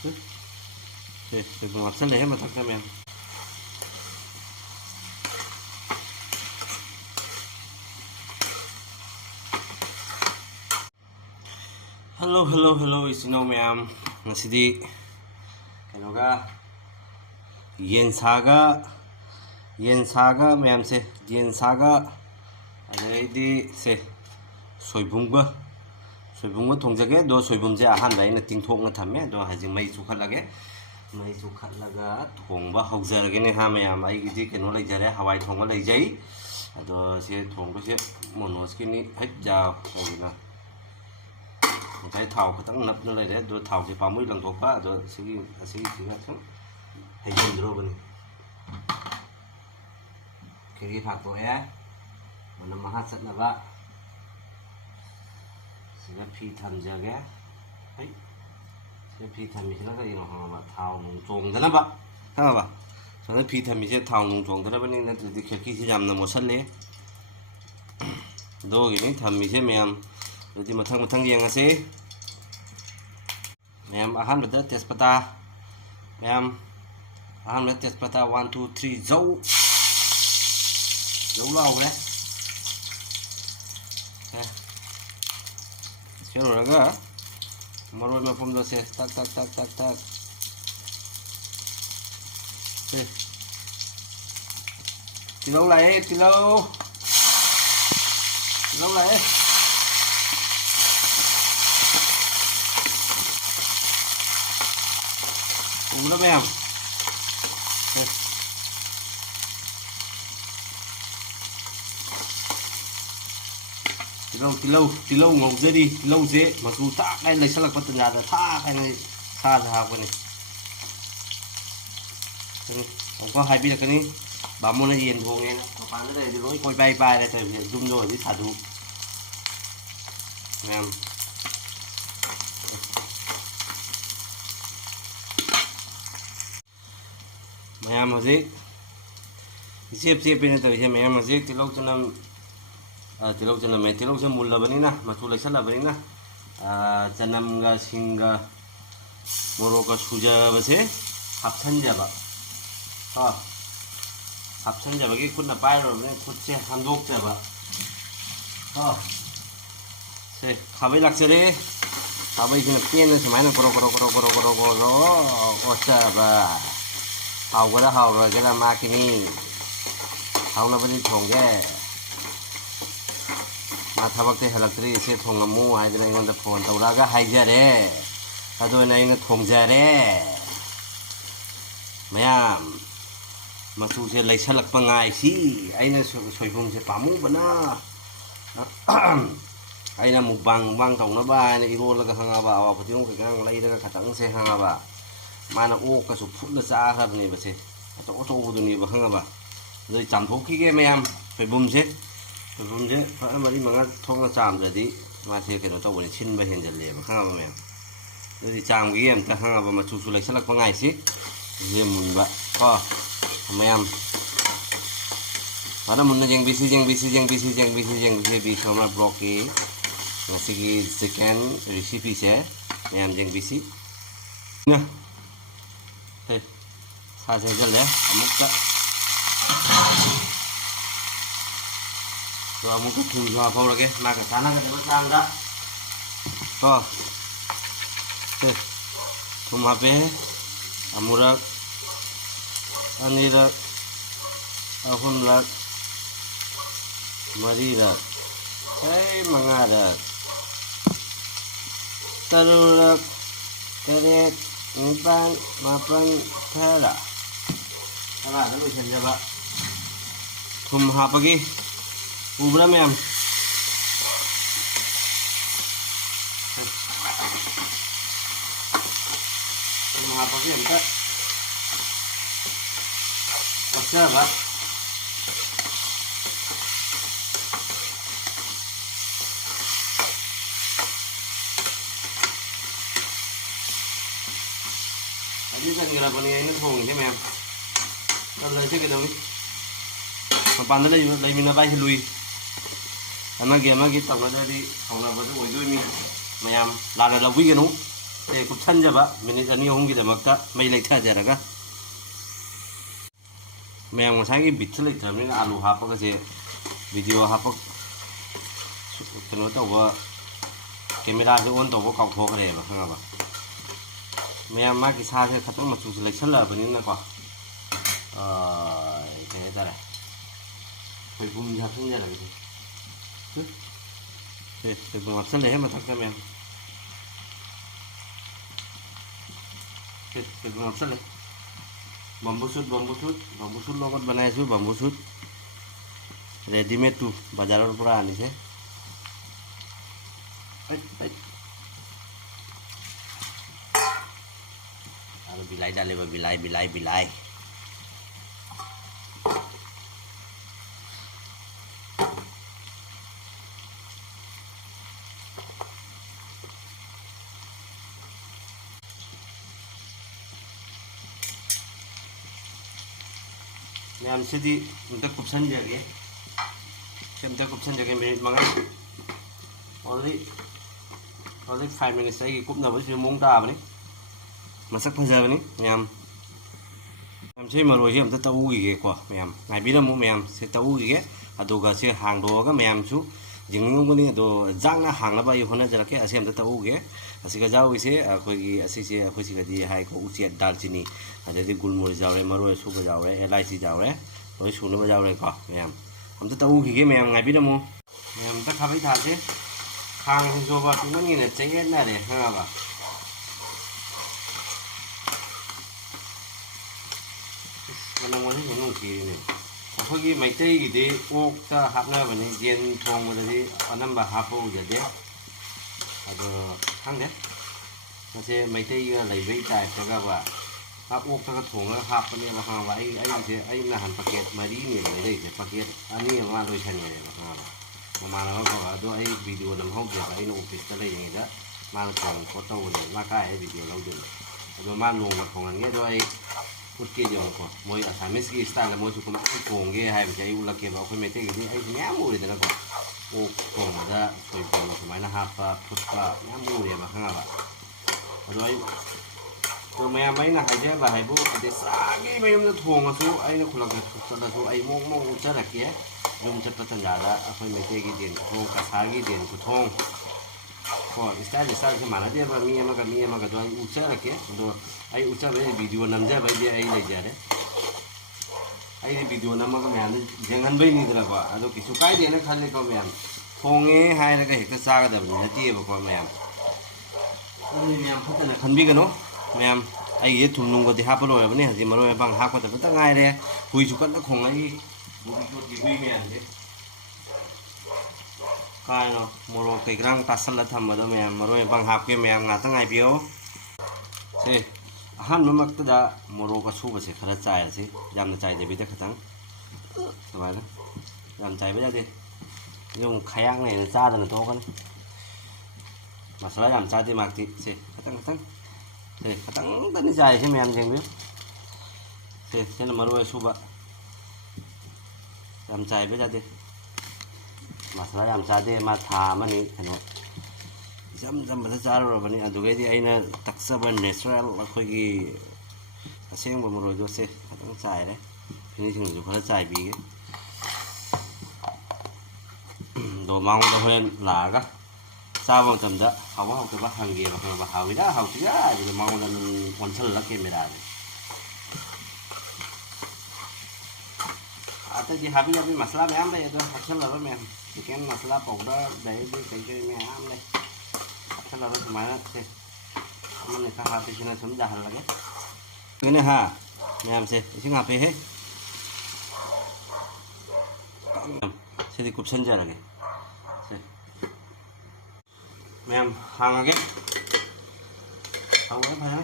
soibum hapchale mathakta ma'am. Hello isino ma'am. Ngasidi kanoga yensaga ma'am se yensaga adai se soibumga thongjage do soibumje ahanba ina tingthokna thamme do haji mai chukhalage thongba haujaragene ha ma'am ai gidi keno leijare hawai thongba leijai ado se thongba se monoskini hajja agina ngai thau khatang napna leire do thau se pamui langthokpa ado sigi siga sam haijindro bani kiri phakto ya mana maha chatnaba siga phi thamjage hai se phi thamisila ka ino hangaba thau nung chongdanaba hangaba sona phi thamise thau nung chongdanabani natridi kheki se jamna mosalle do gini thamise ma'am jadi mathang yengase ma'am ahanbada tespata ma'am ahanbada tespata 1 2 3 jau lao re seloraga maroi mafumdo se tak tilau lại cùng đó mèo tilau ngầu dễ đi tilau dễ mà dù ta cái này sẽ là có từng nhà là tha cái này tha ra học này không có hai biết là cái này bà muốn là gì anh nghe nó bán cái này thì lỗi coi bay đây thì dùng rồi đi thả đủ em ma'am hojik siap ini tuh ya ma'am hojik tilau chanam tilau se mulla banina matu laisala banina chanam ga singa moroka suja base hapsan jaba hapsan jaba ki kunna pai ro ne khud se handok jaba se khabai laksare khabai jina pen se maina koro osaba hau ra makini hau na bani thongge ma thabakte halaktri se thongamu haidna ingonda phone tawraga haijare ado na inga thongjare mayam masu se laisalak pangai si aina soibum se pamu bana aina mukbang tawna ba na irolaga hangaba awa puting ka gang lairaga khatang se hangaba mana o ka su phutla cha khabni base ato buduni ba hangaba doi chamthokki mayam soibum se mari manga thonga chamjadi ma se keno tawani chinba henjalle ba khangaba ma'am doi chamgi am ta hangaba ma chu laisalak pangai si yemunba ma'am ana munna jeng bisi bi sama bloki ngasigi second recipe se ma'am jeng bisi na sa se jalle amukka to amukka thum ha paurage ma ka sana ka deba sanga to thum hape amurak anirak ahunrak marirak mangarak tarurak teret nipan mapan thera ala lalu sanjaba thum hapagi ubra ma'am thum hapagi amta osaba Jadi kan gerapan ini thong chứ ma'am lời chứ cái đâu mà bàn đây lấy mình nó bay lui mà kia tổng nó đi thong là vẫn ngồi đuôi mình ma'am là quý cái nú ꯀꯨꯞꯁꯟꯖꯕ minute 2-3ꯒꯤꯗꯃꯛꯇ ꯃꯩ ꯂꯩꯊꯖꯔꯒ ꯃꯌꯥꯝ ꯉꯁꯥꯏꯒꯤ ꯕꯤꯠꯁꯨ ꯂꯩꯇ꯭ꯔꯕꯅꯤꯅ ꯑꯥꯂꯨ ꯍꯥꯞꯄꯒꯁꯦ video ꯍꯥꯞꯄ ꯀꯩꯅꯣ ꯇꯧꯕ ꯀꯦꯃꯦꯔꯥꯁꯦ ꯑꯣꯟ ꯇꯧꯕ ꯀꯥꯎꯊꯣꯛꯈ꯭ꯔꯦꯕ ꯈꯪꯉꯕ ꯃꯌꯥꯝ ꯃꯥꯒꯤ ꯁꯥꯁꯦ ꯈꯇꯪ ꯃꯆꯨꯁꯦ ꯂꯩꯁꯜꯂꯛꯑꯕꯅꯤꯅꯀꯣ ꯀꯩ ꯍꯥꯏꯇꯥꯔꯦ ꯁꯣꯏꯕꯨꯝꯁꯦ ꯍꯥꯞꯆꯤꯟꯖꯔꯒꯦ ꯁꯣꯏꯕꯨꯝ ꯍꯥꯞꯆꯜꯂꯦꯍꯦ ꯃꯊꯛꯇ ꯃꯌꯥꯝ सैगुम चले बम्बू सूट लगत बनाइছো बम्बू सूट रेडीमेड टू बाजारर পৰা আনিছে আৰু বিলাই ডালিব বিলাই मैम से कुप्सन जगे मिनट मंगा ऑलरेडी 5 मिनट्स कुपनब मौं ताबनी मसक फजबनी मैम से मरोई से तौगेको मैम नाइबिरमु मैम से तौगे अदुगा से हांगदोगा मैम जिंगनी अदो जांगना हांगनबा आई होनजरके असे तौगे असिगा जाउइसे अखोगी असिसे अखोसिगदी हाइको उचियत दालचीनी अदि गुलमुर जावरे मरोय सुबा जावरे एलाइची जावरे लोई सुनबा जावरे को मैम तौगे मैम नाइबिरमु मैम खाबै थासे खांग जोबा तुनंगिने चेयेनारे हाबा मनम वनि नुंखिने अखोगी मैतैगिदि ओक्ता हापनाबनि जेन थोंबदि अनंबा हापौजदे अदो खांदे मसे मैतैगा लैबै टाइपगाबा हाप ओक्ता थोंगा हापने बहाबा आई नहन पकेट मरी ने लैसे पकेट अनि मा लोइसने बहाबा ममानबा अदो आई वीडियो नम हौजे आई ऑफिस ता लैयेदा मा थोंग फोटो ने मा काय वीडियो लौदे अदो मा नोंगा थोंगने अदो आई उठके को मोई असामिस की स्टाइल मोई सुकुम थोंगे हाइबसे आई उलकेबा अखोई मेटेगिदि आई म्याम उरिदनको ओ थोंबदा सोइबोम सुमाइना हापा फुटपा म्याम उरियबा खंगाबा अदो आई तो मैम अना हाइजबा हाइबो अदे सागे मयमदा थोंगसु आइना खुलकना चलसु आई मोंग मोंग उचरके युम चटपा तंजादा अखोई मेटेगी देन थोंग कसागी देन कुथोंग को स्टाइल से मानदेबा मी अमगा दो आई उचरके दो आई उचबे वीडियो नमजबे आई लेजरे आई वीडियो नमगा मैम जेंगनबई निदनको अदो किसु कायदेना खल्लेको मैम थोंगे हायरगा हेक्ता चागदबनि नतिएबको मैम अदु मैम फतना खनबिगनो मैम आई ये थुमनुंगदि हाप लोयबनि हजि मरोय बांग हापदबता गायरे हुइसु कन्ना खोंगाई बुबि हुइ मैम कायनो मोरो कैग्रांग तासल्ला थम्बदो मैम मरोय बांग हापके मैम गाता गायबियो से अहमद मोरक सूबसे खरा चायसे याम चायदेबीद खतंग सुमायना याम चायबा जादे यूं खयांगने चादना तोगन मसला याम चादे माक्ति से खतंग तनी चायसे मैम जेंबियो से मरोय सूबा याम चायबा जादे मसला याम चादे मा था मनी कनो जम चारबनी अदुगैदी अइना तक्सब नेचुरल अखोगी असेंब मरोदो से खतंग चायरे फिनिशिंग खरा चायबीगे दो मांगदा होरेन लागा चाबा मतमदा हावा हावतबा हंगेबा खंबा हाविदा हावतिगा अदु मांगदा ओनसलला कैमरा आतादी हाबी मसला मैम ले अदो हचलबा मैम चिकन मसला पाउडर दही कई मैम ले चलो तुम्हारा से हमने कहा पे सिना सुन जा लगे मैंने हाँ मैम से इसी कहाँ पे है सीधी कुप्सन जा लगे मैम हाँ आगे हाँ भाई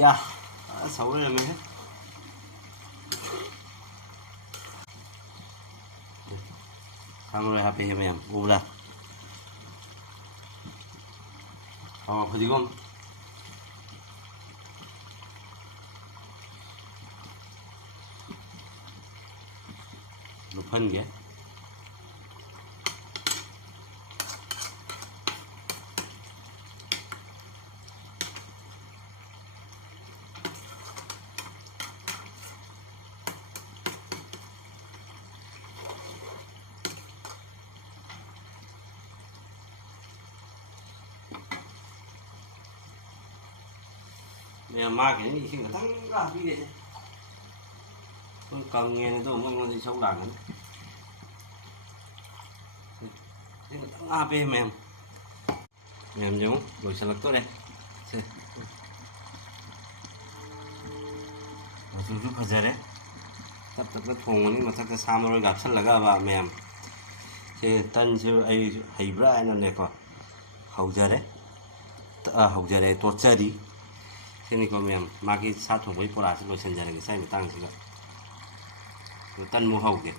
या सौरे में है यहाँ पे है मैम उबला और फजीगम फन गया ꯃꯌꯥꯝ ꯃꯥꯒꯤꯅꯤ ꯏꯁꯤꯡ ꯈꯤꯇꯪ ꯍꯥꯞꯄꯤꯒꯦ ꯁꯨꯝ ꯀꯪꯉꯦꯅ ꯑꯗꯨꯝ ꯑꯩꯉꯣꯟꯗ ꯏꯁꯧ ꯂꯥꯡꯒꯅꯤ ꯏꯁꯤꯡ ꯈꯤꯇꯪ ꯍꯥꯞꯄꯦ ꯃꯌꯥꯝ ꯌꯦꯡꯉꯨ ꯂꯣꯏꯁꯤꯜꯂꯛꯇꯣꯔꯦ ꯁꯦ ꯃꯆꯨꯁꯨ ꯐꯖꯔꯦ ꯇꯞ ꯇꯞꯅ ꯊꯣꯡꯉꯅꯤ ꯃꯊꯛꯇ ꯁꯥ ꯃꯔꯣꯏ ꯍꯥꯞꯆꯜꯂꯒꯕ ꯃꯌꯥꯝ ꯁꯦ ꯇꯟꯁꯨ ꯑꯩ ꯍꯩꯕ꯭ꯔꯥ ꯍꯥꯏꯅꯅꯦꯀꯣ ꯍꯧꯖꯔꯦ ꯇꯣꯠꯆꯔꯤ ꯁꯤꯅꯤꯀꯣ ꯃꯌꯥꯝ ꯃꯥꯒꯤ ꯁꯥ ꯊꯣꯡꯕꯒꯤ ꯄꯣꯔꯥꯁꯤ ꯂꯣꯏꯁꯤꯟꯖꯔꯒꯦ ꯁꯥꯏ ꯃꯇꯥꯡꯁꯤꯗ ꯇꯟꯃꯨꯛ ꯍꯧꯒꯦ